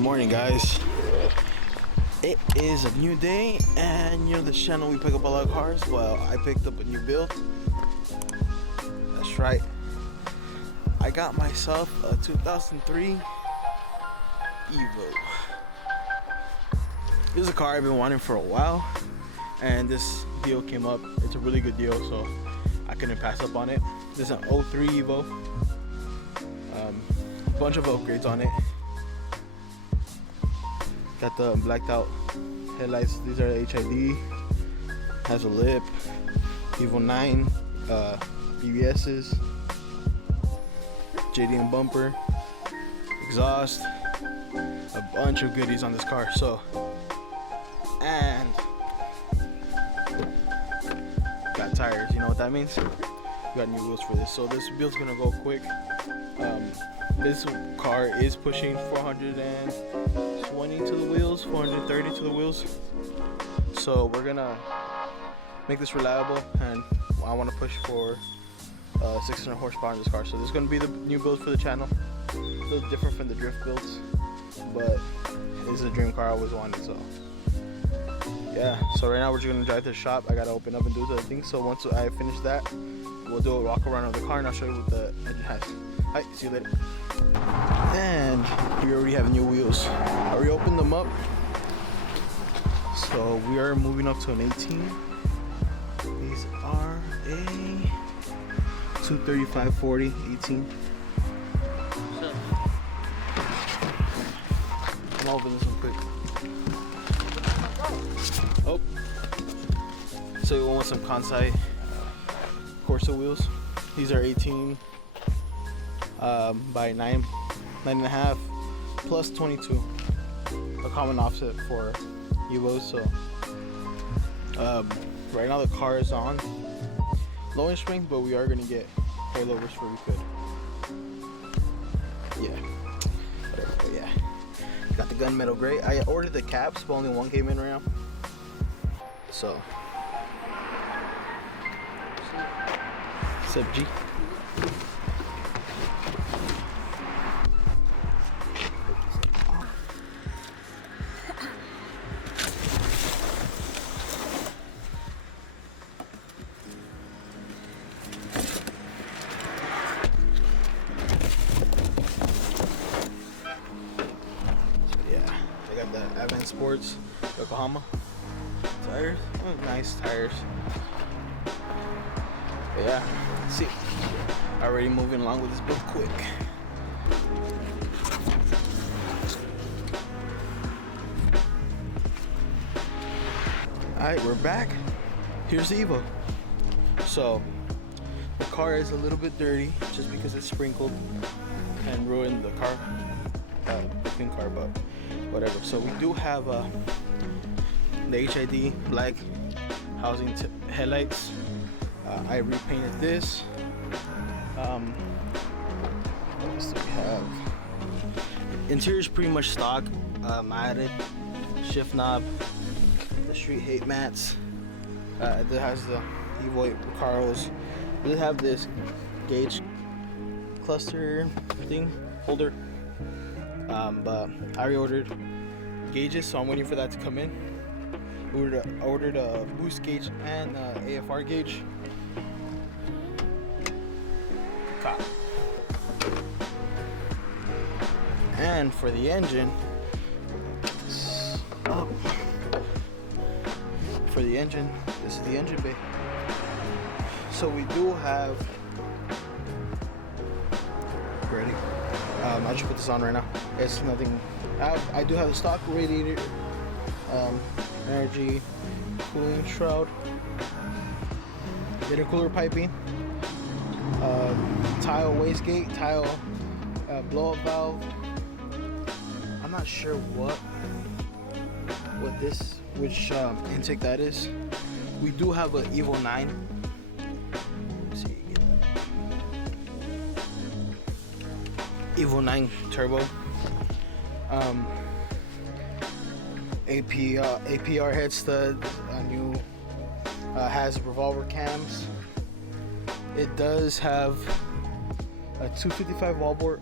Good morning, guys. It is a new day, and you know this channel we pick up a lot of cars. Well, I picked up a new build. That's right. I got myself a 2003 Evo. This is a car I've been wanting for a while, and this deal came up. It's a really good deal, so I couldn't pass up on it. This is an 03 Evo. A bunch of upgrades on it. Got the blacked out headlights. These are the HID. Has a lip. Evo 9 BBS's. JDM bumper. Exhaust. A bunch of goodies on this car. So, and got tires. You know what that means? Got new wheels for this. So this build's gonna go quick. This car is pushing 420 to the wheels, 430 to the wheels. So we're gonna make this reliable, and I want to push for 600 horsepower in this car. So this is gonna be the new build for the channel. A little different from the drift builds, but it's a dream car I always wanted. So yeah. So right now we're just gonna drive to the shop. I gotta open up and do the things. So once I finish that, we'll do a walk around of the car, and I'll show you what the engine has. Alright, see you later. And we already have new wheels. I already opened them up. So we are moving up to an 18. These are a 235/40 18. I'm opening this one quick. Oh. So you want some Kansai Corsa wheels. These are 18 by 9.5 plus 22, a common offset for Evos. So right now the car is on low in spring, but we are gonna get coilovers where we could. Yeah, whatever. But yeah, got the gunmetal gray. I ordered the caps, but only one came in right now. So what's up, G? The Advent Sports Yokohama tires. Oh, nice tires. But yeah, let's see. Already moving along with this build quick. Alright, we're back. Here's the Evo. So the car is a little bit dirty just because it's sprinkled and ruined the car, clean car, but whatever. So we do have the HID black housing headlights. I repainted this. What else do we have? Interior is pretty much stock. I added shift knob, the street hate mats. It has the Evo Recaros. We have this gauge cluster thing holder. But I already ordered gauges, so I'm waiting for that to come in. I ordered a boost gauge and AFR gauge. And for the engine, this is the engine bay. So we do have. Ready? I just put this on right now. It's nothing. I do have a stock radiator, energy cooling shroud, intercooler piping, tile wastegate, tile blow-up valve. I'm not sure which intake that is. We do have an Evo 9. Let's see again. Evo 9 turbo. APR head stud, a new has revolver cams. It does have a 255 Walbro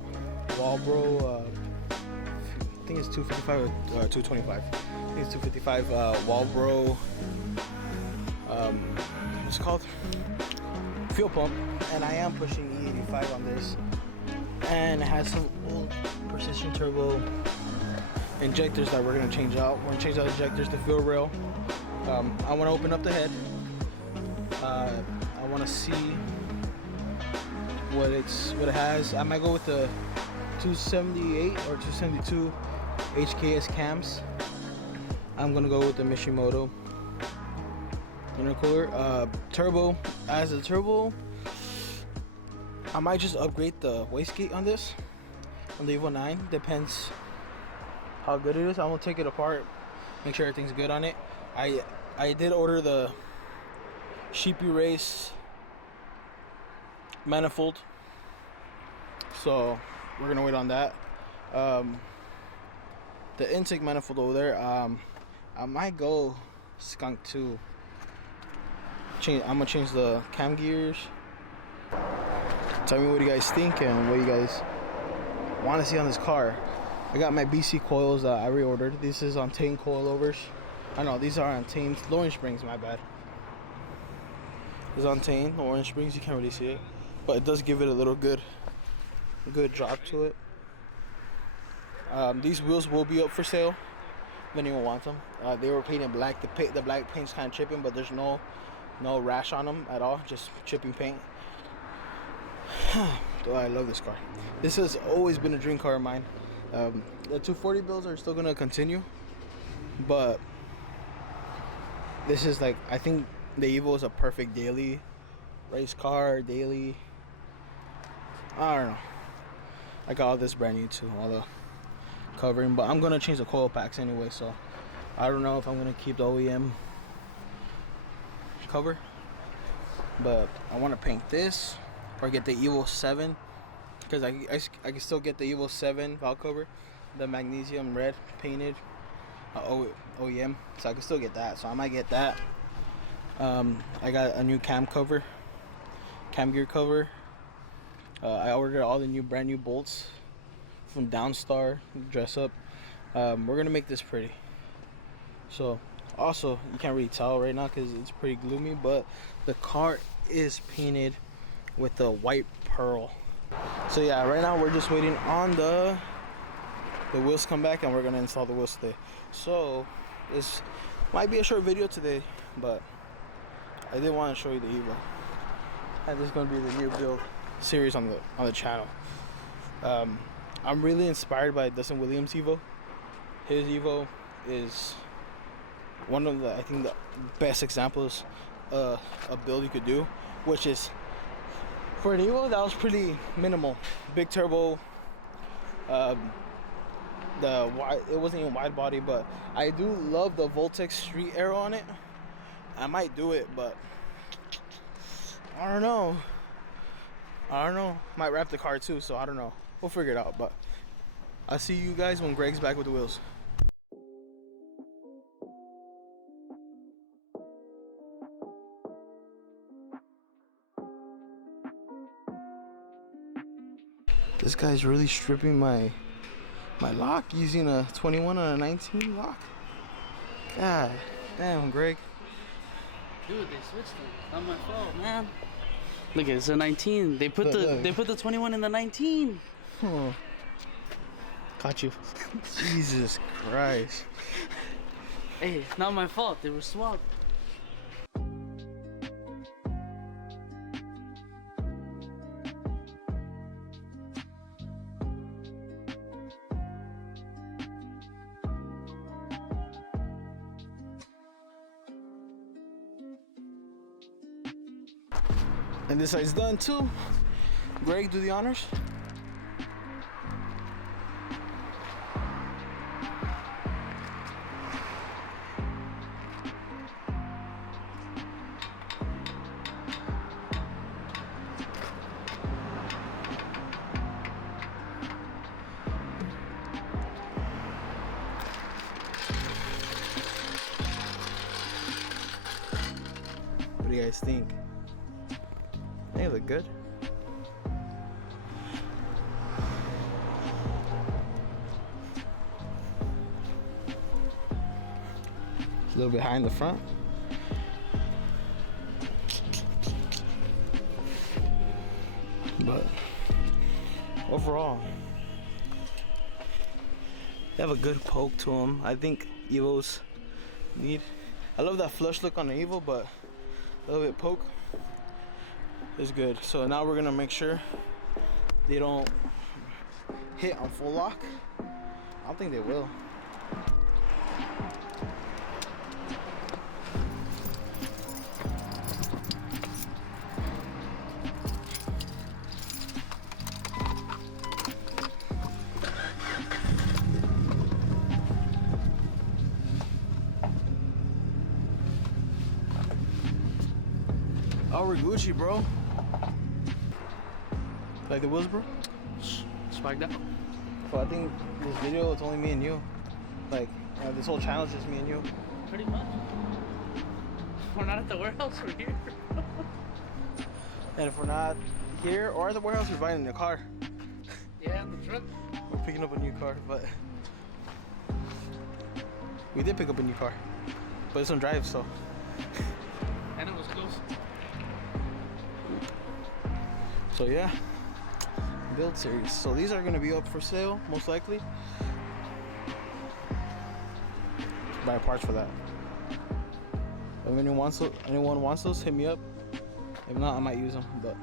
think it's 255 or 225. I think it's 255 Walbro. What's it called? Fuel pump, and I am pushing E85 on this, and it has some old Precision Turbo injectors that we're gonna change out. We're gonna change out injectors, the fuel rail. I want to open up the head. I want to see what it has. I might go with the 278 or 272 HKS cams. I'm gonna go with the Mishimoto intercooler. Turbo, as a turbo, I might just upgrade the wastegate on this, on the Evo 9. Depends how good it is. I'm gonna take it apart, make sure everything's good on it. I did order the Sheepy Race manifold, so we're gonna wait on that. The intake manifold over there, I might go Skunk 2. I'm gonna change the cam gears. Tell me what you guys think and what you guys want to see on this car. I got my BC coils that I reordered. This is on Tane coilovers. I know these are on Tane Orange Springs, my bad. It's on Tane Orange Springs, you can't really see it, but it does give it a little good drop to it. These wheels will be up for sale if anyone wants them. They were painted black. The black paint's kind of chipping, but there's no rash on them at all, just chipping paint. Oh, I love this car. This has always been a dream car of mine. The 240 builds are still gonna continue, but this is like, I think the Evo is a perfect daily race car. Daily, I don't know. I got all this brand new too, all the covering, but I'm gonna change the coil packs anyway, so I don't know if I'm gonna keep the OEM cover, but I want to paint this or get the Evo 7, because I can still get the Evo 7 valve cover, the magnesium red painted OEM, so I can still get that, so I might get that. I got a new cam gear cover. I ordered all the brand new bolts from Downstar dress up. We're gonna make this pretty. So also, you can't really tell right now because it's pretty gloomy, but the car is painted with the white pearl. So yeah, right now we're just waiting on the wheels come back, and we're gonna install the wheels today. So this might be a short video today, but I did want to show you the Evo, and this is gonna be the new build series on the channel. I'm really inspired by Dustin Williams' Evo. His Evo is one of the, I think, the best examples a build you could do, which is, for an Evo, that was pretty minimal. Big turbo, it wasn't even wide body, but I do love the Voltex Street Aero on it. I might do it, but I don't know. Might wrap the car too, so I don't know. We'll figure it out, but I'll see you guys when Greg's back with the wheels. This guy's really stripping my lock using a 21 on a 19 lock. God damn, Greg. Dude, they switched it. Not my fault, man. Look, it's a 19. They put the 21 in the 19. Oh. Caught you. Jesus Christ. Hey, not my fault. They were swapped. And this side's done too. Greg, do the honors. What do you guys think? They look good. little bit high in the front. But overall, they have a good poke to them. I think Evos need. I love that flush look on the Evo, but a little bit poke is good. So now we're gonna make sure they don't hit on full lock. I don't think they will. Oh, we're Gucci, bro. Like the wheels, bro? Swagged out. So I think this video, it's only me and you. Like, this whole channel is just me and you. Pretty much. We're not at the warehouse, we're here. And if we're not here or at the warehouse, we're buying a car. Yeah, in the truck. We're picking up a new car, but we did pick up a new car. But this one drives, so. And it was close. So yeah, build series. So these are gonna be up for sale, most likely. Buy parts for that. If anyone wants those, hit me up. If not, I might use them, but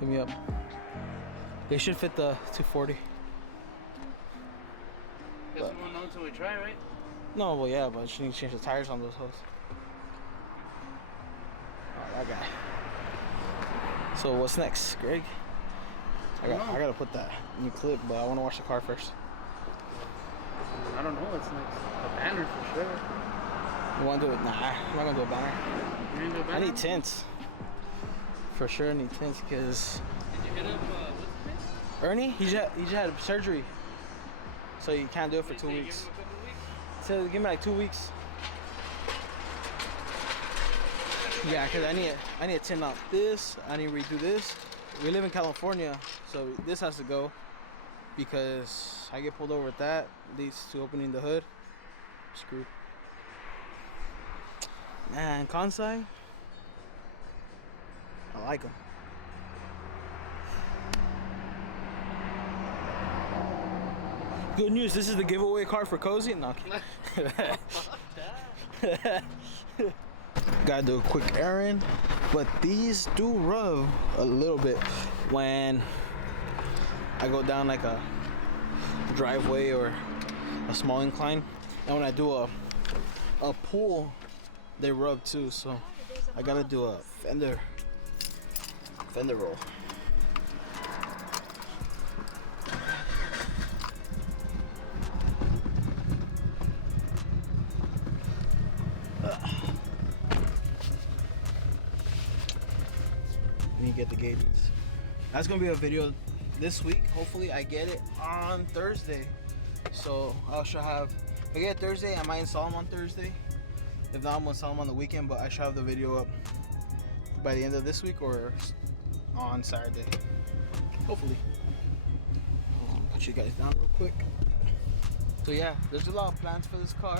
hit me up. They should fit the 240. Guess we won't know until we try, right? No, well yeah, but you need to change the tires on those hoes. Oh, that guy. So what's next, Greg? I gotta put that new clip, but I want to wash the car first. I don't know what's next. A banner for sure. You want to do it? Nah, I'm not gonna do a banner. You ain't do a banner? I need tints. For sure, I need tints because Did you hit up what's his name? Ernie, he just had surgery, so you can't do it for 2 Did you weeks. give him a couple weeks? So give me like 2 weeks. Yeah, cause I need to tint out this. I need to redo this. We live in California, so this has to go because I get pulled over with that. Leads to opening the hood. Screwed. Man, Kansai, I like them. Good news, this is the giveaway car for Cozy. No, gotta do a quick errand, but these do rub a little bit when I go down like a driveway or a small incline, and when I do a pull, they rub too. So I gotta do a fender roll. Let me get the gauges. That's gonna be a video this week. Hopefully I get it on Thursday. So I should have, if I get it Thursday, I might install them on Thursday. If not, I'm gonna install them on the weekend, but I should have the video up by the end of this week or on Saturday. Hopefully. I'll put you guys down real quick. So yeah, there's a lot of plans for this car.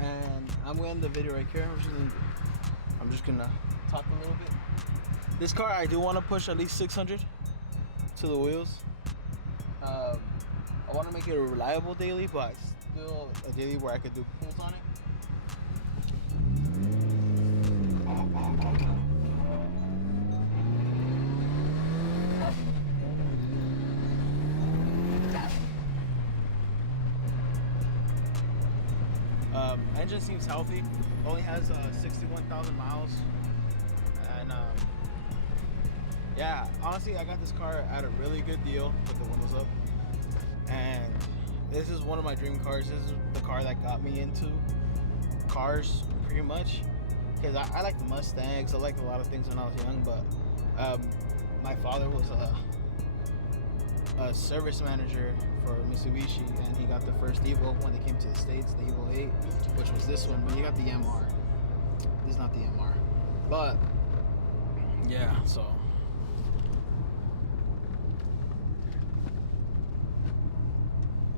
And I'm gonna end the video right here. I'm just gonna talk a little bit. This car, I do want to push at least 600 to the wheels. I want to make it a reliable daily, but still a daily where I could do pulls on it. Engine seems healthy. Only has 61,000 miles, and yeah, honestly, I got this car at a really good deal with the windows up, and this is one of my dream cars. This is the car that got me into cars, pretty much, because I like the Mustangs. I liked a lot of things when I was young, but my father was a service manager for Mitsubishi, and he got the first Evo when they came to the States, the Evo 8, which was this one, but he got the MR. This is not the MR, but yeah, so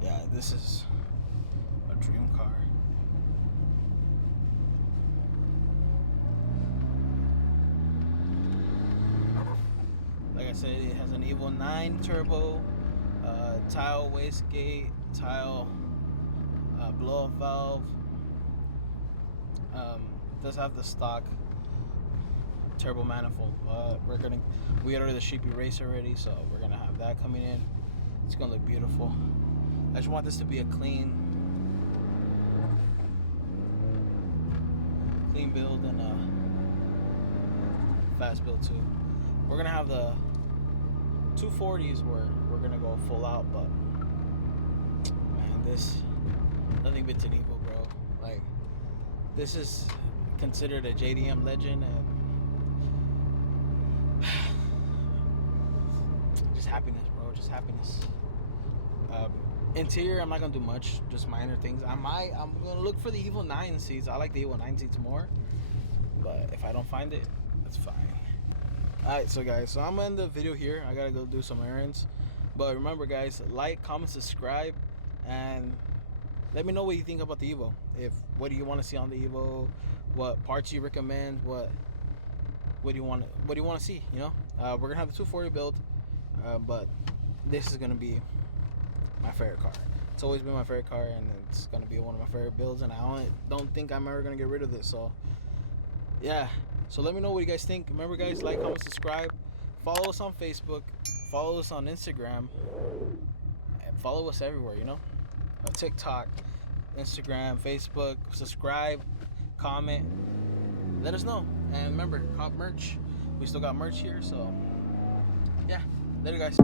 yeah, this is a dream car. I said, it has an Evo 9 turbo, tile wastegate, tile blow-off valve. Does have the stock turbo manifold. We ordered the Sheepy Race already, so we're gonna have that coming in. It's gonna look beautiful. I just want this to be a clean build and a fast build too. We're gonna have the 240s where we're gonna go full out, but man, this nothing beats an Evo, bro. Like, this is considered a JDM legend, and just happiness, bro. Just happiness. Interior, I'm not gonna do much, just minor things. I'm gonna look for the Evo 9 seats. I like the Evo 9 seats more, but if I don't find it, that's fine. Alright, so guys, so I'm gonna end the video here. I gotta go do some errands, but remember, guys, like, comment, subscribe, and let me know what you think about the Evo. What do you want to see on the Evo? What parts you recommend? What do you want to see? You know, we're gonna have the 240 build, but this is gonna be my favorite car. It's always been my favorite car, and it's gonna be one of my favorite builds, and I don't think I'm ever gonna get rid of this. So yeah, so let me know what you guys think. Remember, guys, like, comment, subscribe, follow us on Facebook, follow us on Instagram, and follow us everywhere, you know, TikTok, Instagram, Facebook. Subscribe, comment, let us know, and remember, cop merch. We still got merch here, so yeah, later, guys.